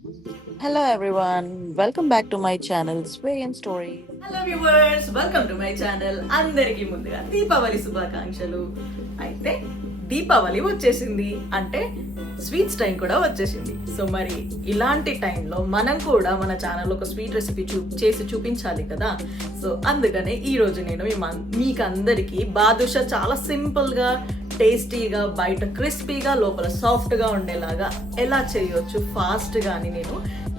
Hello everyone welcome back to my channel Sway and hello viewers welcome to my channel అందరికీ ముందుగా దీపావళి శుభాకాంక్షలు. అయితే దీపావళి వచ్చేసింది. అంటే స్వీట్స్ టైం కూడా వచ్చేసింది. సో మరి ఇలాంటి టైంలో మనం కూడా మన ఛానల్లో ఒక స్వీట్ రెసిపీ చూ చేసి చూపించాలి కదా. సో అందుకనే ఈ రోజు నేను మీకు అందరికీ బాదుషా చాలా సింపుల్గా టేస్టీగా బయట క్రిస్పీగా లోపల సాఫ్ట్గా ఉండేలాగా ఎలా చేయొచ్చు ఫాస్ట్గా అని నేను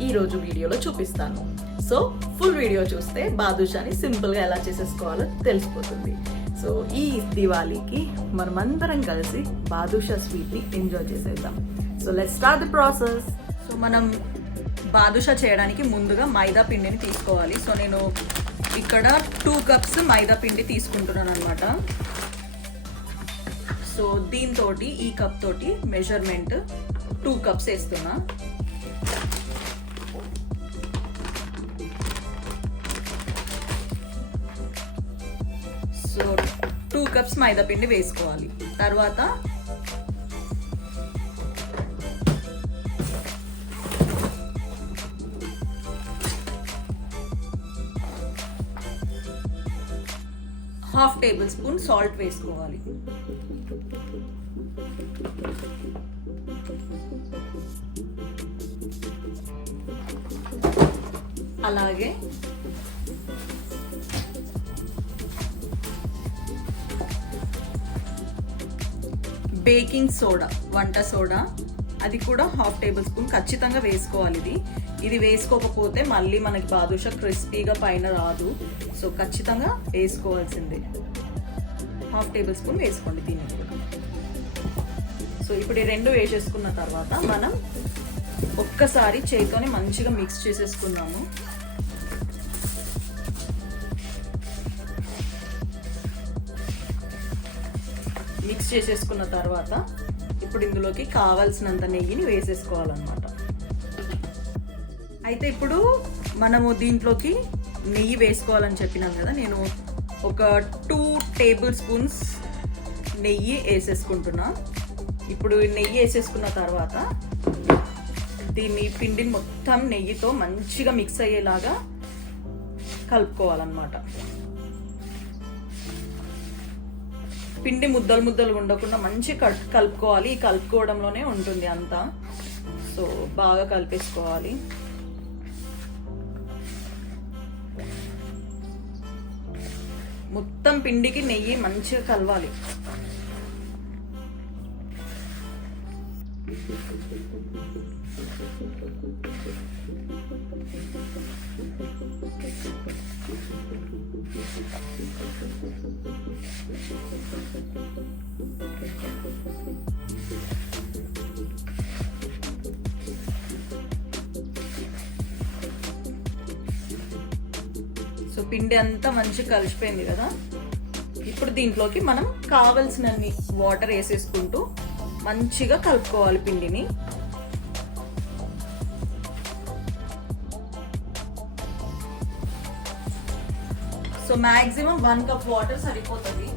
ఈరోజు వీడియోలో చూపిస్తాను. సో ఫుల్ వీడియో చూస్తే బాదుషాని సింపుల్గా ఎలా చేసేసుకోవాలో తెలిసిపోతుంది. సో ఈ దివాళీకి మనమందరం కలిసి బాదుషా స్వీట్ని ఎంజాయ్ చేసేద్దాం. So let start the process so మనం బాదుషా చేయడానికి ముందుగా మైదా పిండిని తీసుకోవాలి. సో నేను ఇక్కడ టూ కప్స్ మైదా పిండి తీసుకుంటున్నాను అనమాట సో దీంతో ఈ కప్ తోటి మెజర్మెంట్ టూ కప్స్ వేస్తున్నా. సో టూ కప్స్ మైదా పిండి వేసుకోవాలి. తర్వాత హాఫ్ టేబుల్ స్పూన్ సాల్ట్ వేసుకోవాలి. అలాగే బేకింగ్ సోడా వంట సోడా. అది కూడా హాఫ్ టేబుల్ స్పూన్ ఖచ్చితంగా వేసుకోవాలి ఇది. ఇది వేసుకోకపోతే మళ్ళీ మనకి బాదుషా క్రిస్పీగా పైన రాదు. సో ఖచ్చితంగా వేసుకోవాల్సిందే. హాఫ్ టేబుల్ స్పూన్ వేసుకోండి దీన్ని సో ఇప్పుడు ఈ రెండు వేసేసుకున్న తర్వాత మనం ఒక్కసారి చేతితోనే మంచిగా మిక్స్ చేసేసుకున్నాము. మిక్స్ చేసేసుకున్న తర్వాత ఇప్పుడు ఇందులోకి కావాల్సినంత నెయ్యిని వేసేసుకోవాలన్నమాట. అయితే ఇప్పుడు మనము దీంట్లోకి నెయ్యి వేసుకోవాలని చెప్పినాం కదా నేను ఒక టూ టేబుల్ స్పూన్స్ నెయ్యి వేసేసుకుంటున్నా. ఇప్పుడు నెయ్యి వేసేసుకున్న తర్వాత దీన్ని పిండిని మొత్తం నెయ్యితో మంచిగా మిక్స్ అయ్యేలాగా కలుపుకోవాలన్నమాట. పిండి ముద్దలు ముద్దలు ఉండకుండా మంచి కలుపుకోవాలి. ఈ కలుపుకోవడంలోనే ఉంటుంది అంతా. సో బాగా కలిపేసుకోవాలి. మొత్తం పిండికి నెయ్యి మంచిగా కలవాలి. సో పిండి అంతా మంచిగా కలిసిపోయింది కదా. ఇప్పుడు దీంట్లోకి మనం కావలసినన్ని వాటర్ వేసేసుకుంటూ మంచిగా కలుపుకోవాలి పిండిని. So maximum one cup water సరిపోతుంది.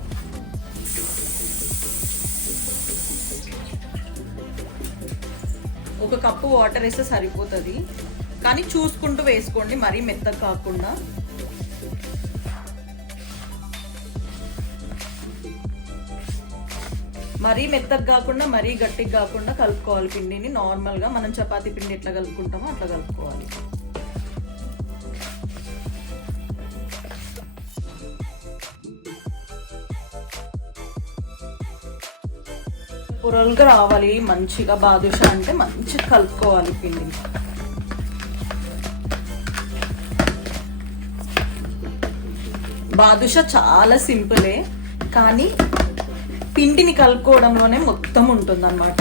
ఒక కప్పు వాటర్ వేస్తే సరిపోతుంది. కానీ చూసుకుంటూ వేసుకోండి మరీ మెత్తగా కాకుండా. మరీ మెత్తగా కాకుండా మరీ గట్టిగా కాకుండా కలుపుకోవాలి పిండిని. నార్మల్గా మనం చపాతీ పిండి ఎట్లా కలుపుకుంటామో అట్లా కలుపుకోవాలి. పొరలుగా రావాలి. మంచిగా బాదుషా అంటే మంచిగా కలుపుకోవాలి పిండిని. బాదుష చాలా సింపులే. కానీ పిండిని కలుపుకోవడంలోనే మొత్తం ఉంటుందన్నమాట.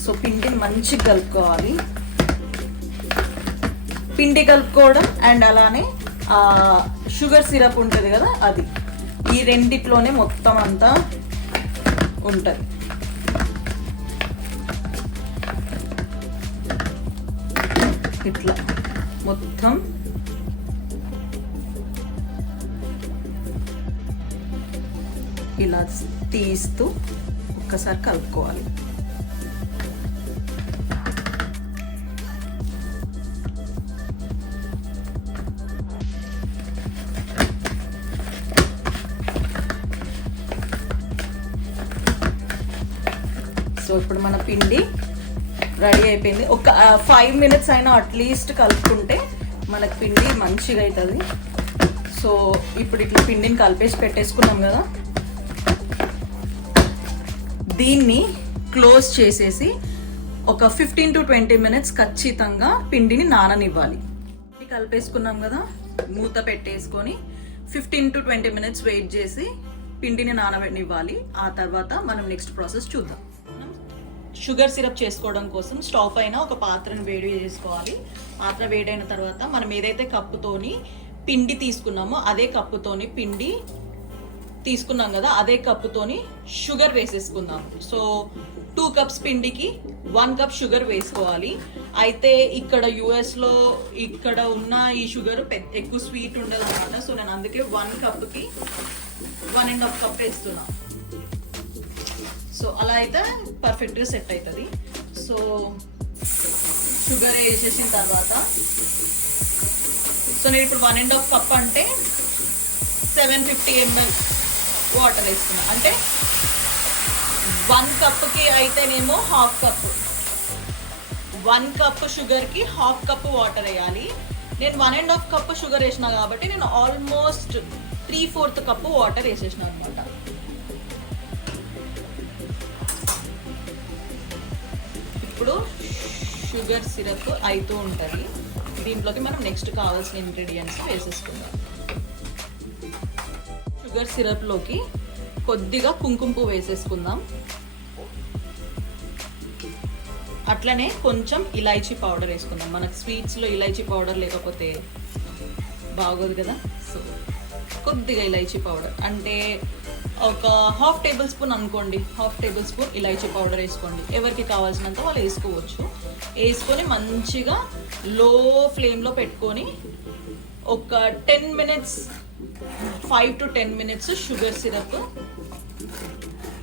సో పిండిని మంచిగా కలుపుకోవాలి. పిండి కలుపుకోవడం అండ్ అలానే షుగర్ సిరప్ ఉంటుంది కదా అది. ఈ రెండిట్లోనే మొత్తం అంతా ఉంటుంది. ఇట్లా మొత్తం. ఇలా తీస్తూ ఒక్కసారి కలుపుకోవాలి. సో ఇప్పుడు మన పిండి రెడీ అయిపోయింది. ఒక ఫైవ్ మినిట్స్ అయినా అట్లీస్ట్ కలుపుకుంటే మనకు పిండి మంచిగా అవుతుంది. సో ఇప్పుడు ఇట్లా పిండిని కలిపేసి పెట్టేసుకున్నాం కదా. దీన్ని క్లోజ్ చేసేసి ఒక ఫిఫ్టీన్ టు ట్వంటీ మినిట్స్ ఖచ్చితంగా పిండిని నాననివ్వాలి. కలిపేసుకున్నాం కదా మూత పెట్టేసుకొని fifteen to twenty minutes wait చేసి పిండిని నాననివ్వాలి. ఆ తర్వాత మనం నెక్స్ట్ ప్రాసెస్ చూద్దాం. షుగర్ సిరప్ చేసుకోవడం కోసం స్టవ్ పైన ఒక పాత్రను వేడి చేసుకోవాలి. పాత్ర వేడైన తర్వాత మనం ఏదైతే కప్పుతోని పిండి తీసుకున్నామో అదే కప్పుతోని పిండి తీసుకున్నాం కదా అదే కప్పుతోని షుగర్ వేసేసుకుందాం. సో టూ కప్స్ పిండికి వన్ కప్ షుగర్ వేసుకోవాలి. అయితే ఇక్కడ యుఎస్లో ఇక్కడ ఉన్న ఈ షుగర్ ఎక్కువ స్వీట్ ఉండదు అనమాట సో నేను అందుకే వన్ కప్కి వన్ అండ్ హాఫ్ కప్ వేస్తున్నా. సో అలా అయితే పర్ఫెక్ట్గా సెట్ అవుతుంది సో షుగర్ వేసేసిన తర్వాత సో నేను ఇప్పుడు వన్ అండ్ హాఫ్ కప్ అంటే సెవెన్ ఫిఫ్టీ ఎంఎల్ వాటర్ వేస్తున్నా అంటే వన్ కప్కి అయితేనేమో హాఫ్ కప్ వన్ కప్ షుగర్కి హాఫ్ కప్ వాటర్ వేయాలి. నేను one and half cup sugar వేసిన కాబట్టి నేను almost three fourth cup water వేసేసిన అనమాట ఇప్పుడు షుగర్ సిరప్ అవుతూ ఉంటుంది. దీంట్లోకి మనం నెక్స్ట్ కావాల్సిన ఇంగ్రీడియంట్స్ వేసేసుకుందాం. షుగర్ సిరప్లోకి కొద్దిగా కుంకుమ పువ్వు వేసేసుకుందాం. అట్లనే కొంచెం ఇలాచీ పౌడర్ వేసుకుందాం. మనకు స్వీట్స్లో ఇలాచీ పౌడర్ లేకపోతే బాగోదు కదా. సో కొద్దిగా ఇలాచీ పౌడర్. అంటే ఒక హాఫ్ టేబుల్ స్పూన్ అనుకోండి. హాఫ్ టేబుల్ స్పూన్ ఇలాచీ పౌడర్ వేసుకోండి. ఎవరికి కావాల్సినంత వాళ్ళు వేసుకోవచ్చు. వేసుకొని మంచిగా లో ఫ్లేమ్లో పెట్టుకొని ఒక ten minutes five to ten minutes sugar syrup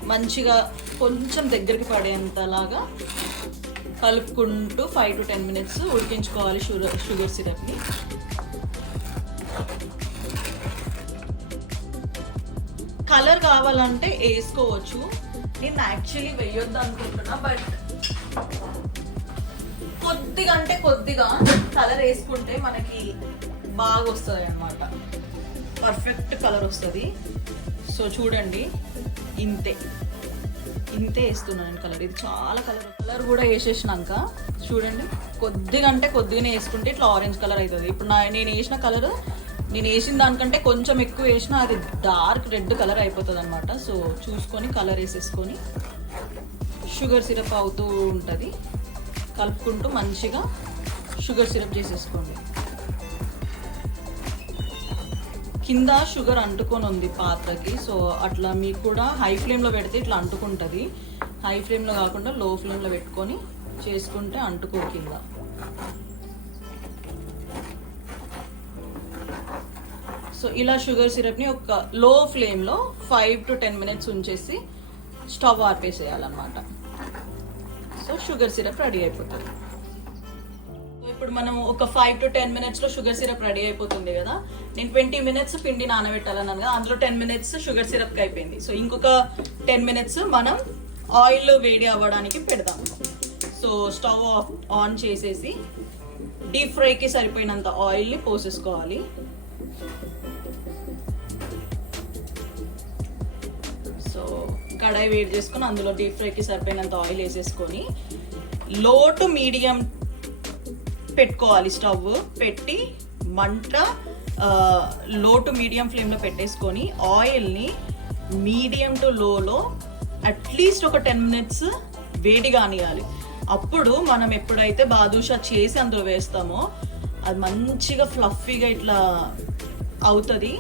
మంచిగా కొంచెం దగ్గరికి పడేంతలాగా కలుపుకుంటూ ఫైవ్ టు టెన్ మినిట్స్ ఉడికించుకోవాలి షుగర్ షుగర్ సిరప్ని కలర్ కావాలంటే వేసుకోవచ్చు. నేను యాక్చువల్లీ వేయొద్దు అనుకుంటున్నా బట్ కొద్దిగా అంటే కొద్దిగా కలర్ వేసుకుంటే మనకి బాగా వస్తుంది అనమాట పర్ఫెక్ట్ కలర్ వస్తుంది. సో చూడండి. ఇంతే. ఇంతే వేస్తున్నాను కలర్ ఇది చాలా కలర్ కలర్ కూడా వేసేసినాక చూడండి. కొద్దిగా అంటే కొద్దిగానే వేసుకుంటే ఇట్లా ఆరెంజ్ కలర్ అవుతుంది ఇప్పుడు నా నేను వేసిన కలర్ నేను వేసిన దానికంటే కొంచెం ఎక్కువ వేసినా అది డార్క్ రెడ్ కలర్ అయిపోతుంది అనమాట సో చూసుకొని కలర్ వేసేసుకొని షుగర్ సిరప్ అవుతూ ఉంటుంది. కలుపుకుంటూ మంచిగా షుగర్ సిరప్ చేసేసుకోండి. కింద షుగర్ అంటుకొని ఉంది పాత్రకి. సో అట్లా మీకు కూడా హై ఫ్లేమ్లో పెడితే ఇట్లా అంటుకుంటుంది. హై ఫ్లేమ్లో కాకుండా లో ఫ్లేమ్లో పెట్టుకొని చేసుకుంటే అంటుకో కింద. సో ఇలా షుగర్ సిరప్ని ఒక లో ఫ్లేమ్లో ఫైవ్ టు టెన్ మినిట్స్ ఉంచేసి స్టవ్ ఆర్పేసేయాలన్నమాట సో షుగర్ సిరప్ రెడీ అయిపోతుంది. ఇప్పుడు మనం ఒక ఫైవ్ టు టెన్ మినిట్స్లో షుగర్ సిరప్ రెడీ అయిపోతుంది కదా. నేను ట్వంటీ మినిట్స్ పిండి నానబెట్టాలన్నాను కదా అందులో టెన్ మినిట్స్ షుగర్ సిరప్ అయిపోయింది. సో ఇంకొక టెన్ మినిట్స్ మనం ఆయిల్ వేడి అవ్వడానికి పెడదాం సో స్టవ్ ఆఫ్ ఆన్ చేసేసి డీప్ ఫ్రైకి సరిపోయినంత ఆయిల్ని పోసేసుకోవాలి. సో కడాయి వేడి చేసుకొని అందులో డీప్ ఫ్రైకి సరిపోయినంత ఆయిల్ వేసేసుకొని లో టు మీడియం పెట్టుకోవాలి స్టవ్ పెట్టి మంట లో టు మీడియం ఫ్లేమ్లో పెట్టేసుకొని ఆయిల్ని medium to low low at least ఒక టెన్ మినిట్స్ వేడి కానియాలి. అప్పుడు మనం ఎప్పుడైతే బాదుషా చేసి అందులో వేస్తామో అది మంచిగా ఫ్లఫీగా ఇట్లా అవుతుంది.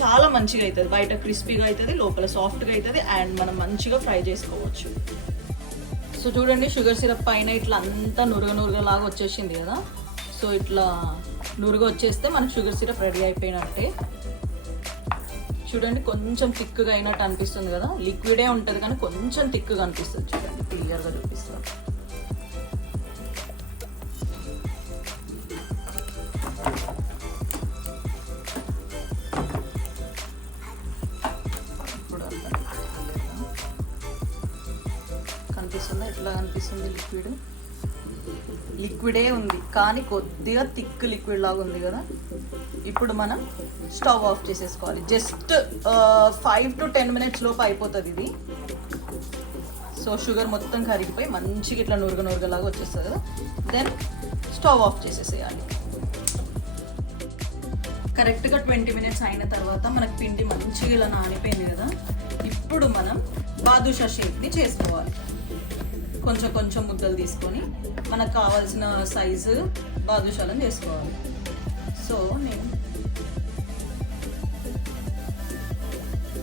చాలా మంచిగా అవుతుంది. బయట క్రిస్పీగా అవుతుంది లోపల సాఫ్ట్గా అవుతుంది అండ్ మనం మంచిగా ఫ్రై చేసుకోవచ్చు. సో చూడండి షుగర్ సిరప్ పైన ఇట్లా అంతా నురుగ నురుగ లాగా వచ్చేసింది కదా. సో ఇట్లా నురుగ వచ్చేస్తే మనకు షుగర్ సిరప్ రెడీ అయిపోయినట్టే. చూడండి కొంచెం థిక్గా అయినట్టు అనిపిస్తుంది కదా. లిక్విడే ఉంటుంది కానీ కొంచెం థిక్గా అనిపిస్తుంది. చూడండి క్లియర్గా చూపిస్తాను. ఇప్పుడు అనిపిస్తుంది లిక్విడ్. లిక్విడే ఉంది కానీ కొద్దిగా థిక్ లిక్విడ్ లాగా ఉంది కదా. ఇప్పుడు మనం స్టవ్ ఆఫ్ చేసేసుకోవాలి. Just five to ten minutes లోపు అయిపోతుంది ఇది. సో షుగర్ మొత్తం కరిగిపోయి మంచిగా ఇట్లా నురుగ నురుగలాగా వచ్చేస్తుంది కదా. దెన్ స్టవ్ ఆఫ్ చేసేసేయాలి. కరెక్ట్గా ట్వంటీ మినిట్స్ అయిన తర్వాత మనకు పిండి మంచిగా ఇలా నానిపోయింది కదా. ఇప్పుడు మనం బాదుషా షేప్ని చేసుకోవాలి. కొంచెం కొంచెం ముద్దలు తీసుకొని మనకు కావాల్సిన సైజు బాదుషాలను చేసుకోవాలి. సో నేను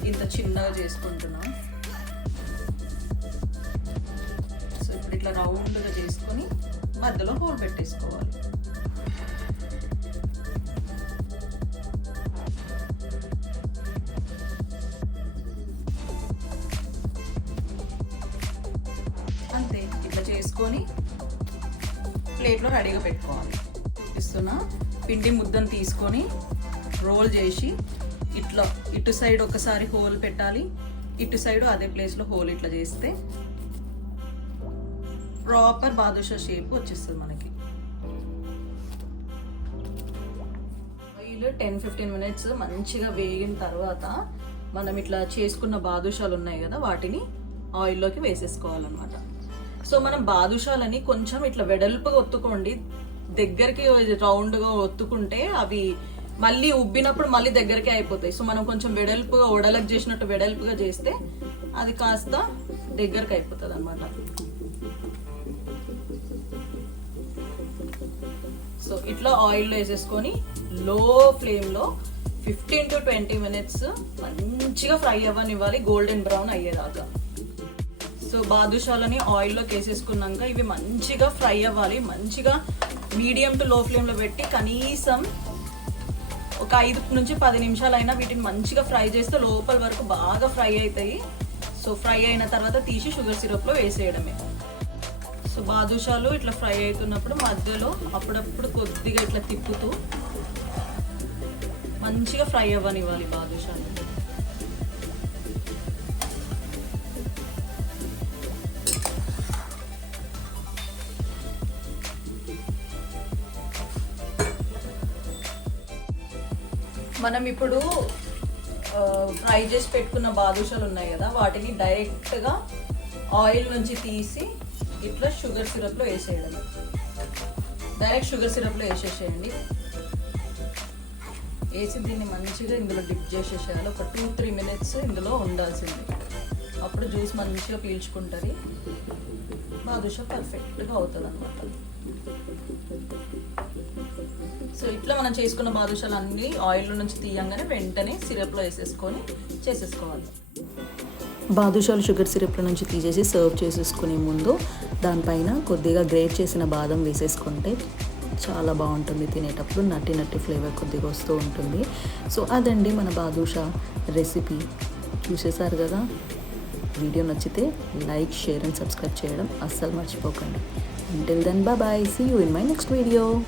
ఇంత చిన్నగా చేసుకుంటున్నా. సో ఇప్పుడు ఇట్లా రౌండ్గా చేసుకొని మధ్యలో హోల్ పెట్టేసుకోవాలి. వేసుకొని ప్లేట్లో రెడీగా పెట్టుకోవాలి. ఇస్తున్నా పిండి ముద్దను తీసుకొని రోల్ చేసి ఇట్లా ఇటు సైడ్ ఒకసారి హోల్ పెట్టాలి. ఇటు సైడ్ అదే ప్లేస్లో హోల్ ఇట్లా చేస్తే ప్రాపర్ బాదుషా షేప్ వచ్చేస్తుంది మనకి. ఆయిల్ టెన్ ఫిఫ్టీన్ మినిట్స్ మంచిగా వేగిన తర్వాత మనం ఇట్లా చేసుకున్న బాదుషాలు ఉన్నాయి కదా వాటిని ఆయిల్లోకి వేసేసుకోవాలన్నమాట. సో మనం బాదుషాలని కొంచెం ఇట్లా వెడల్పుగా ఒత్తుకోండి. దగ్గరికి రౌండ్గా ఒత్తుకుంటే అవి మళ్ళీ ఉబ్బినప్పుడు మళ్ళీ దగ్గరికి అయిపోతాయి. సో మనం కొంచెం వెడల్పుగా ఉడలకు చేసినట్టు వెడల్పుగా చేస్తే అది కాస్త దగ్గరికి అయిపోతుంది అనమాట సో ఇట్లా ఆయిల్లో వేసేసుకొని లో ఫ్లేమ్లో ఫిఫ్టీన్ టు ట్వంటీ మినిట్స్ మంచిగా ఫ్రై అవ్వనివ్వాలి గోల్డెన్ బ్రౌన్ అయ్యేదాకా. సో బాదుషాలని ఆయిల్లోకి వేసేసుకున్నాక ఇవి మంచిగా ఫ్రై అవ్వాలి. మంచిగా మీడియం టు లో ఫ్లేమ్లో పెట్టి కనీసం ఒక ఐదు నుంచి పది నిమిషాలైనా వీటిని మంచిగా ఫ్రై చేస్తే లోపల వరకు బాగా ఫ్రై అవుతాయి. సో ఫ్రై అయిన తర్వాత తీసి షుగర్ సిరప్లో వేసేయడమే. సో బాదుషాలు ఇట్లా ఫ్రై అవుతున్నప్పుడు మధ్యలో అప్పుడప్పుడు కొద్దిగా ఇట్లా తిప్పుతూ మంచిగా ఫ్రై అవ్వనివ్వాలి బాదుషాలు. మనం ఇప్పుడు ఫ్రై చేసి పెట్టుకున్న బాదుషాలు ఉన్నాయి కదా వాటిని డైరెక్ట్గా ఆయిల్ నుంచి తీసి ఇట్లా షుగర్ సిరప్లో వేసేయడం డైరెక్ట్ షుగర్ సిరప్లో వేసేసేయండి. వేసి దీన్ని మంచిగా ఇందులో డిప్ చేసేసేయాలి. ఒక టూ త్రీ మినిట్స్ ఇందులో ఉండాల్సింది. అప్పుడు జ్యూస్ మంచిగా పీల్చుకుంటుంది. బాదుషా పర్ఫెక్ట్గా అవుతుంది అనమాట సో ఇట్లా మనం చేసుకున్న బాదుషాలు అన్నీ ఆయిల్ నుంచి తీయంగానే వెంటనే సిరప్లో వేసేసుకొని చేసేసుకోవాలి. బాదుషాలు షుగర్ సిరప్లో నుంచి తీసేసి సర్వ్ చేసేసుకునే ముందు దానిపైన కొద్దిగా గ్రేట్ చేసిన బాదం వేసేసుకుంటే చాలా బాగుంటుంది. తినేటప్పుడు నట్టి నట్టి ఫ్లేవర్ కొద్దిగా వస్తూ ఉంటుంది. సో అదండి మన బాదుషా రెసిపీ. చూసేసారు కదా? వీడియో నచ్చితే లైక్ షేర్ అండ్ సబ్స్క్రైబ్ చేయడం అస్సలు మర్చిపోకండి. Until then bye bye see you in my next video